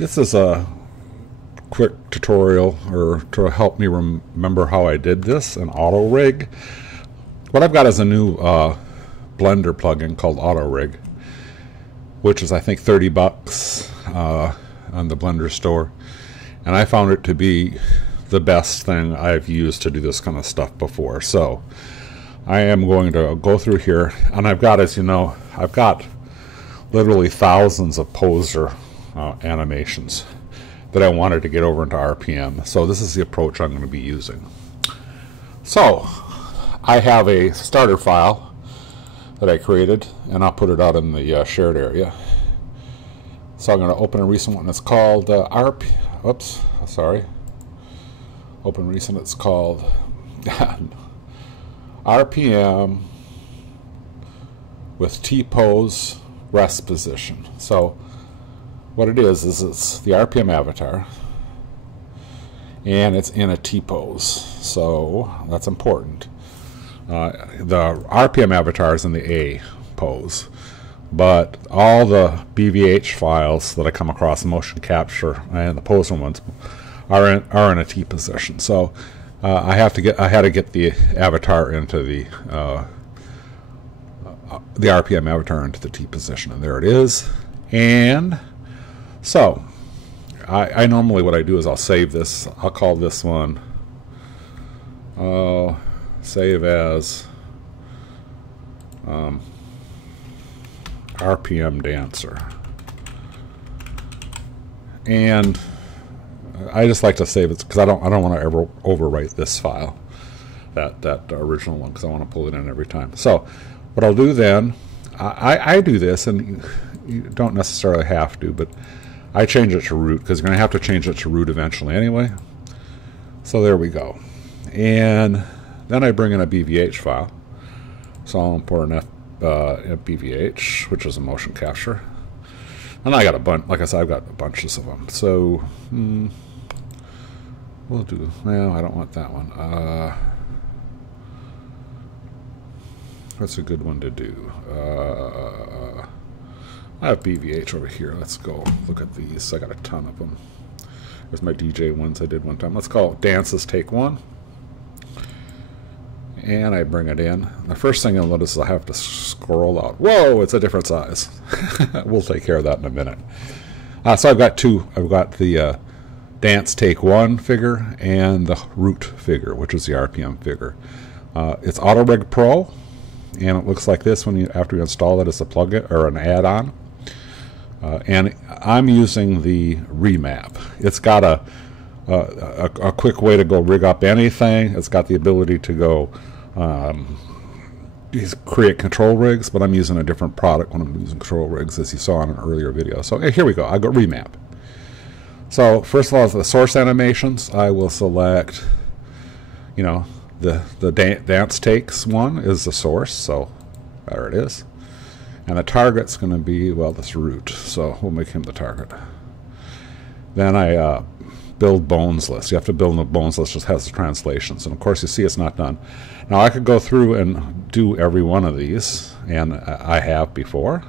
This is a quick tutorial or to help me remember how I did this in AutoRig. What I've got is a new Blender plugin called AutoRig, which is I think $30 on the Blender store, and I found it to be the best thing I've used to do this kind of stuff before. So I am going to go through here, and I've got, as you know, I've got literally thousands of poser animations that I wanted to get over into RPM. So this is the approach I'm going to be using. So I have a starter file that I created, and I'll put it out in the shared area. So I'm going to open a recent one. It's called open recent. It's called RPM with T-pose rest position. So what it is it's the RPM avatar, and it's in a T-pose. So that's important. The RPM avatar is in the A pose, but all the BVH files that I come across, the motion capture and the poser ones, are in a T position. So I had to get the avatar into the RPM avatar into the T position, and there it is. And so I normally, what I do is I'll save this. I'll call this one save as RPM dancer, and I just like to save it because I don't want to ever overwrite this file, that original one, because I want to pull it in every time. So what I'll do then, I do this, and you don't necessarily have to, but I change it to root because you're going to have to change it to root eventually anyway. So there we go. And then I bring in a BVH file. So I'll import an BVH, which is a motion capture. And I got a bunch, like I said, I've got bunches of them. So we'll do, well, I don't want that one. What's a good one to do? I have BVH over here. Let's go look at these. I got a ton of them. There's my DJ ones I did one time. Let's call it Dances Take One. And I bring it in. The first thing you'll notice is I have to scroll out. Whoa, it's a different size. We'll take care of that in a minute. So I've got two. I've got the Dance Take One figure and the Root figure, which is the RPM figure. It's AutoRig Pro, and it looks like this after you install it as a plugin or an add-on. And I'm using the remap. It's got a quick way to go rig up anything. It's got the ability to go create control rigs, but I'm using a different product when I'm using control rigs, as you saw in an earlier video. So here we go. I go remap. So first of all, the source animations, I will select, the dance takes one is the source. So there it is. And the target's going to be, well, this root. So we'll make him the target. Then I build bones list. You have to build a bones list, just has the translations. And of course, you see it's not done. Now I could go through and do every one of these, and I have before.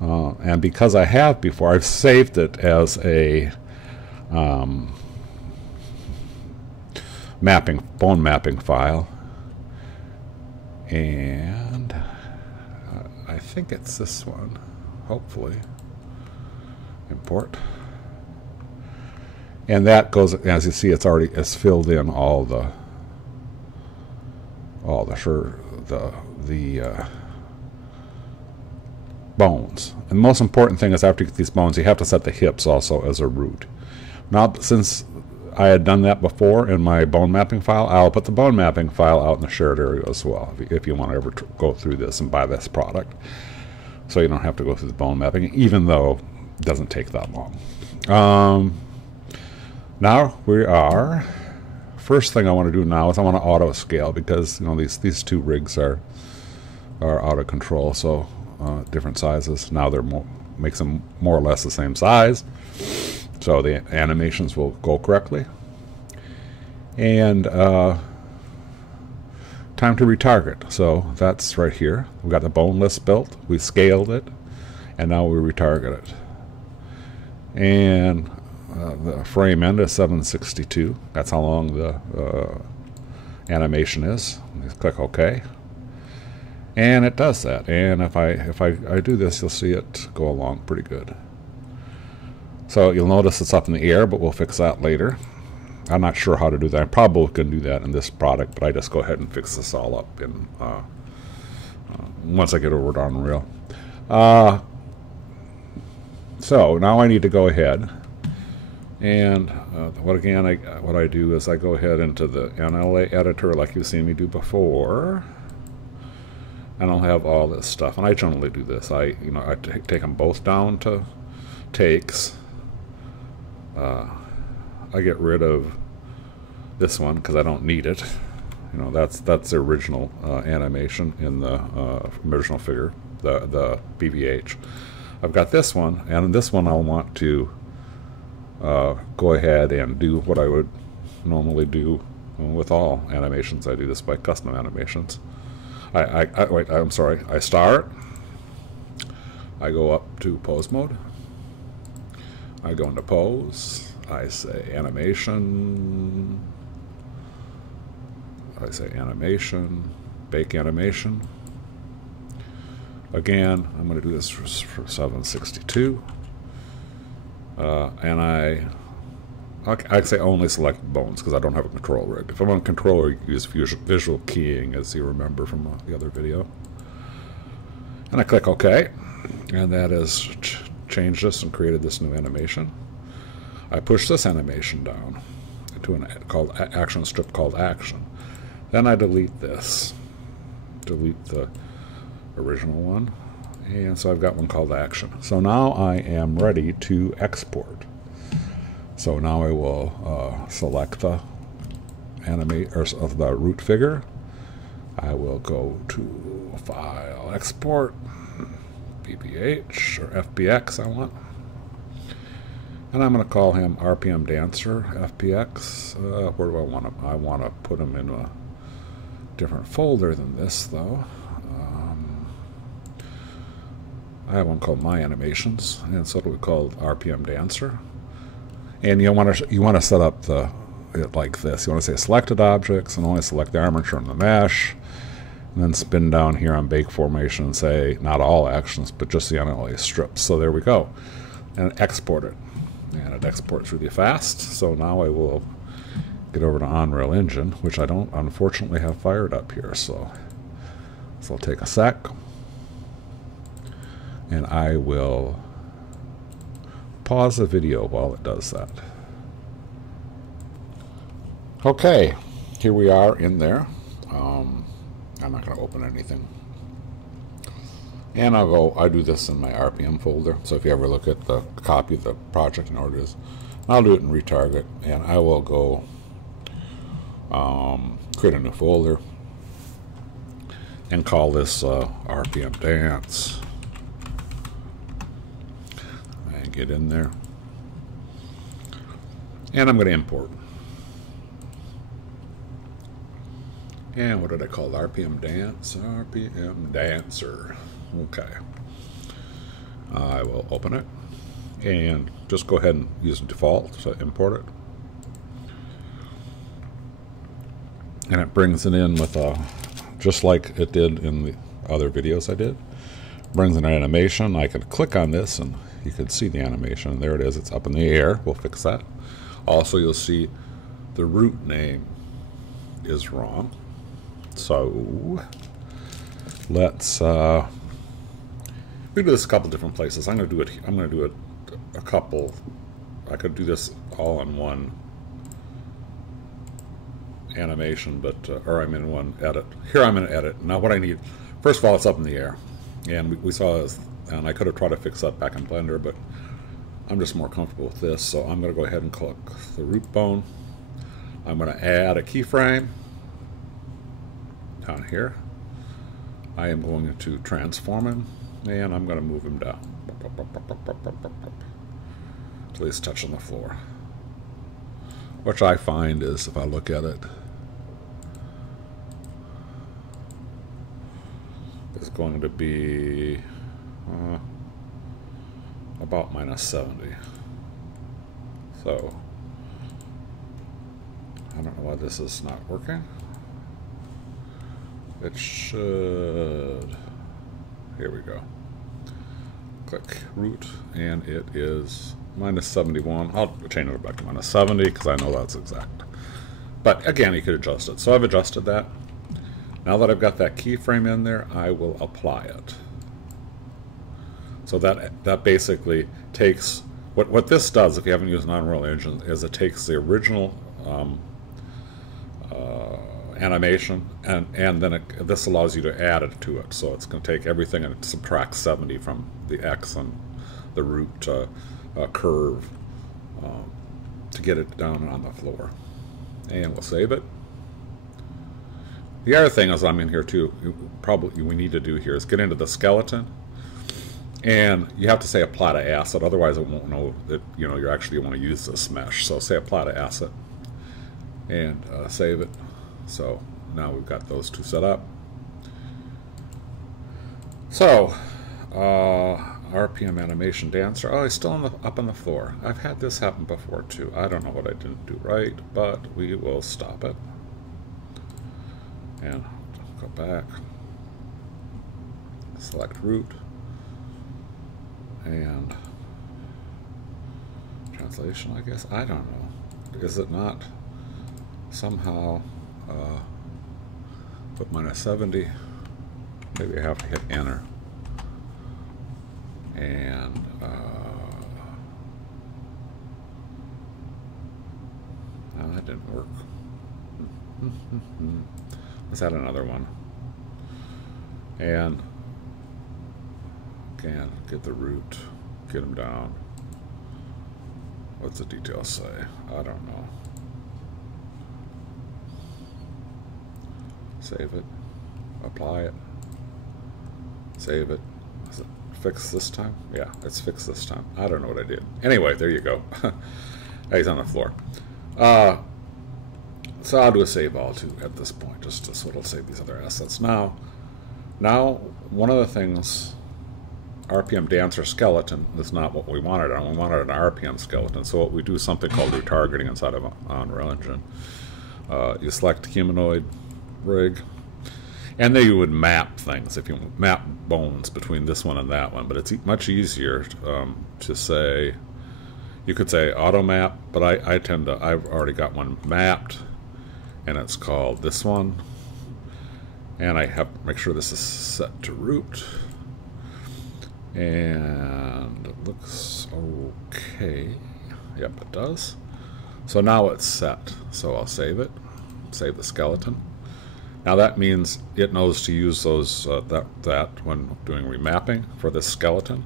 And because I have before, I've saved it as a bone mapping file. And I think it's this one, hopefully. Import. And that goes, as you see, it's filled in all the bones. And the most important thing is, after you get these bones, you have to set the hips also as a root. Now, since I had done that before in my bone mapping file, I'll put the bone mapping file out in the shared area as well, if you want to ever go through this and buy this product. So you don't have to go through the bone mapping, even though it doesn't take that long. Now we are, first thing I want to do now is I want to auto scale, because these two rigs are out of control. So different sizes. Now makes them more or less the same size, so the animations will go correctly. And time to retarget. So that's right here. We've got the bone list built. We scaled it, and now we retarget it. And the frame end is 762. That's how long the animation is. Just click OK. And it does that. And if I do this, you'll see it go along pretty good. So you'll notice it's up in the air, but we'll fix that later. I'm not sure how to do that. I probably can do that in this product, but I just go ahead and fix this all up in once I get over to Unreal. So now I need to go ahead and what I do is I go ahead into the NLA editor like you've seen me do before, and I'll have all this stuff. And I generally do this. I take them both down to takes. I get rid of this one because I don't need it. That's the original animation in the original figure, the BVH. I've got this one, and in this one I'll want to go ahead and do what I would normally do with all animations. I do this by custom animations. I'm sorry. I start. I go up to pose mode. I go into pose. I say animation. I say animation, bake animation. Again, I'm going to do this for 762. And I say only select bones because I don't have a control rig. If I'm on control rig, use visual keying, as you remember from the other video. And I click OK, and that has changed this and created this new animation. I push this animation down to an action strip called action. Then I delete this, delete the original one, and so I've got one called action. So now I am ready to export. So now I will select the of the root figure. I will go to File, Export, BPH or FBX I want. And I'm going to call him RPM Dancer, FBX. Where do I want him? I want to put him in a different folder than this, though. I have one called My Animations, and so it'll be called RPM Dancer. And you want to set up it like this. You want to say Selected Objects, and only select the armature and the mesh, and then spin down here on Bake Formation and say not all actions, but just the NLA strips. So there we go, and export it. And it exports really fast. So now I will get over to Unreal Engine, which I don't unfortunately have fired up here. So I'll take a sec, and I will pause the video while it does that. Okay, here we are in there. I'm not going to open anything. And I do this in my RPM folder. So if you ever look at the copy of the project, you know what it is. I'll do it in Retarget, and I will go create a new folder and call this RPM Dance. And get in there. And I'm going to import. And what did I call it? RPM Dance? RPM Dancer. Okay. I will open it and just go ahead and use the default, so import it. And it brings it in with just like it did in the other videos I did. Brings in an animation. I can click on this and you can see the animation. There it is. It's up in the air. We'll fix that. Also, you'll see the root name is wrong. So let's we do this a couple different places. I'm going to do it a couple. I could do this all in one animation, but or I'm in one edit. Here I'm in edit. Now what I need, first of all, it's up in the air, and we saw this, and I could have tried to fix that back in Blender, but I'm just more comfortable with this. So I'm going to go ahead and click the root bone. I'm going to add a keyframe down here. I am going to transform him, and I'm going to move him down till he's touching the floor, which I find is, if I look at it, is going to be about -70. So I don't know why this is not working. It should. Here we go. Click root, and it is minus 71. I'll change it back to minus 70 because I know that's exact. But again, you could adjust it. So I've adjusted that. Now that I've got that keyframe in there, I will apply it. So that basically takes, what this does, if you haven't used an Unreal Engine, is it takes the original animation, and then this allows you to add it to it. So it's going to take everything and it subtracts 70 from the X and the root curve to get it down on the floor. And we'll save it. The other thing is, I'm in here too, we need to do here is get into the skeleton, and you have to say apply to asset, otherwise it won't know that you actually want to use this mesh. So say apply to asset and save it. So now we've got those two set up. So RPM animation dancer. Oh, he's still up on the floor. I've had this happen before too. I don't know what I didn't do right, but we will stop it. And go back. Select root. And translation, I guess. I don't know. Is it not somehow put minus 70? Maybe I have to hit enter. And no, that didn't work. Let's add another one. And again, get the root, get them down. What's the details say? I don't know. Save it, apply it, save it. Is it fixed this time? Yeah, it's fixed this time. I don't know what I did. Anyway, there you go. He's on the floor. So I'll do a save all too at this point, just so it'll save these other assets. Now, one of the things, RPM dancer skeleton is not what we wanted. We wanted an RPM skeleton. So what we do is something called retargeting inside of Unreal Engine. You select humanoid rig, and then you would map things. If you map bones between this one and that one, but it's much easier to say. You could say auto map, but I've already got one mapped, and it's called this one, and I have to make sure this is set to root, and it looks okay. Yep, it does. So now it's set. So I'll save it, save the skeleton. Now that means it knows to use those that when doing remapping for this skeleton.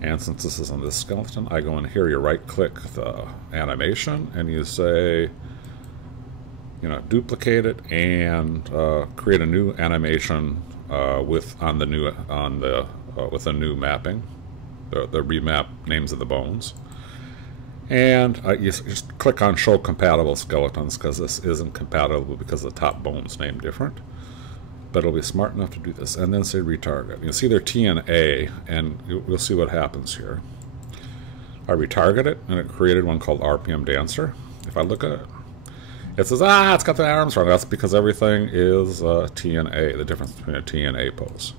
And since this is on this skeleton, I go in here, you right click the animation, and you say, duplicate it and create a new animation with a new mapping, the remap names of the bones. And you just click on show compatible skeletons, because this isn't compatible because the top bone's named different. But it'll be smart enough to do this, and then say retarget. You see they're T and A, and we'll see what happens here. I retarget it, and it created one called RPM dancer. If I look at it, it says, it's got the arms wrong. That's because everything is T and A, the difference between a T and A pose.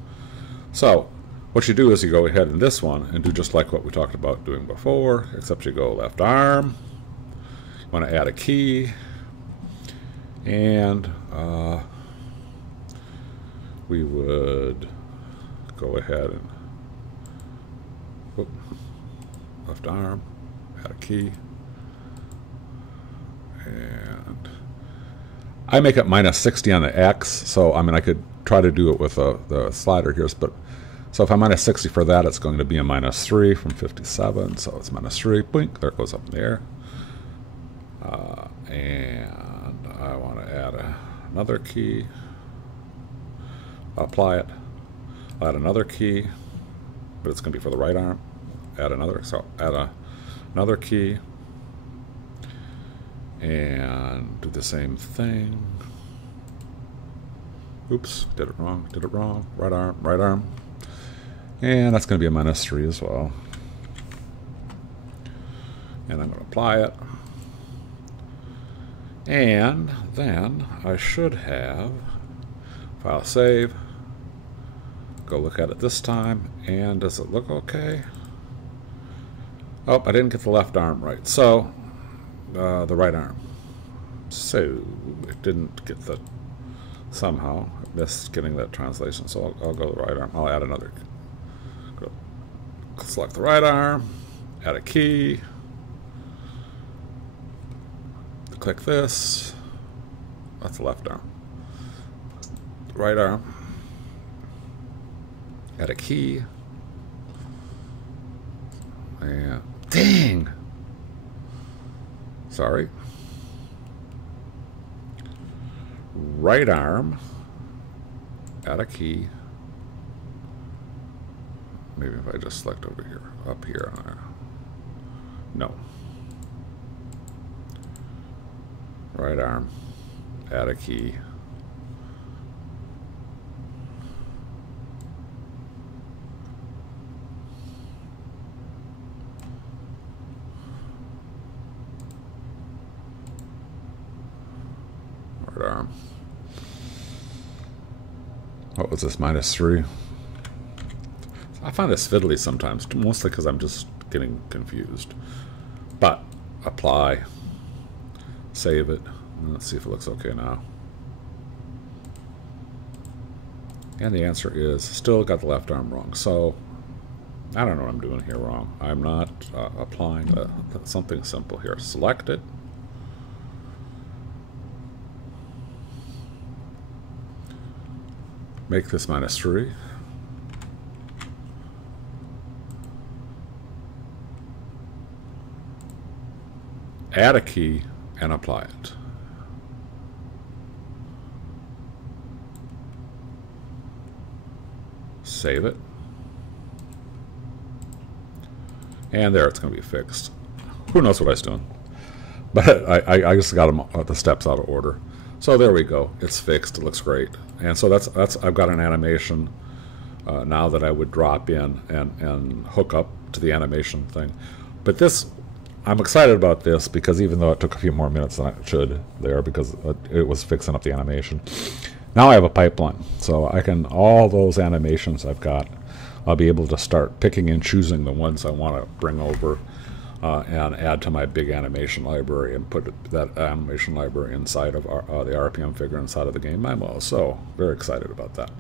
So what you do is you go ahead in this one and do just like what we talked about doing before, except you go left arm. You want to add a key, and we would go ahead and left arm, add a key, and I make it minus 60 on the X. So I mean, I could try to do it with the slider here, but so if I'm minus 60 for that, it's going to be a minus 3 from 57. So it's minus 3. Blink, there it goes up in the air. And I want to add another key. Apply it. I'll add another key, but it's going to be for the right arm. Add another, so add another key, and do the same thing. Oops, did it wrong. Right arm, and that's going to be a minus 3 as well. And I'm going to apply it. And then I should have file save. Go look at it this time. And does it look okay? Oh, I didn't get the left arm right. So, the right arm. So, it didn't get the... Somehow, I missed getting that translation. So I'll go to the right arm. I'll add another. Go, select the right arm. Add a key. Click this. That's the left arm. Right arm. Add a key. And dang! Sorry. Right arm. Add a key. Maybe if I just select over here, up here. No. Right arm. Add a key. Right arm. What was this, -3? I find this fiddly sometimes, mostly because I'm just getting confused. But, apply. Save it. Let's see if it looks okay now. And the answer is still got the left arm wrong. So, I don't know what I'm doing here wrong. I'm not applying something simple here. Select it. Make this -3. Add a key and apply it. Save it. And there, it's going to be fixed. Who knows what I was doing? But I just got them, the steps out of order. So there we go. It's fixed. It looks great. And so that's I've got an animation now that I would drop in and hook up to the animation thing. But this, I'm excited about this because even though it took a few more minutes than it should there because it was fixing up the animation, now I have a pipeline. So I can, all those animations I've got, I'll be able to start picking and choosing the ones I want to bring over and add to my big animation library and put that animation library inside of the RPM figure inside of the game memo. So very excited about that.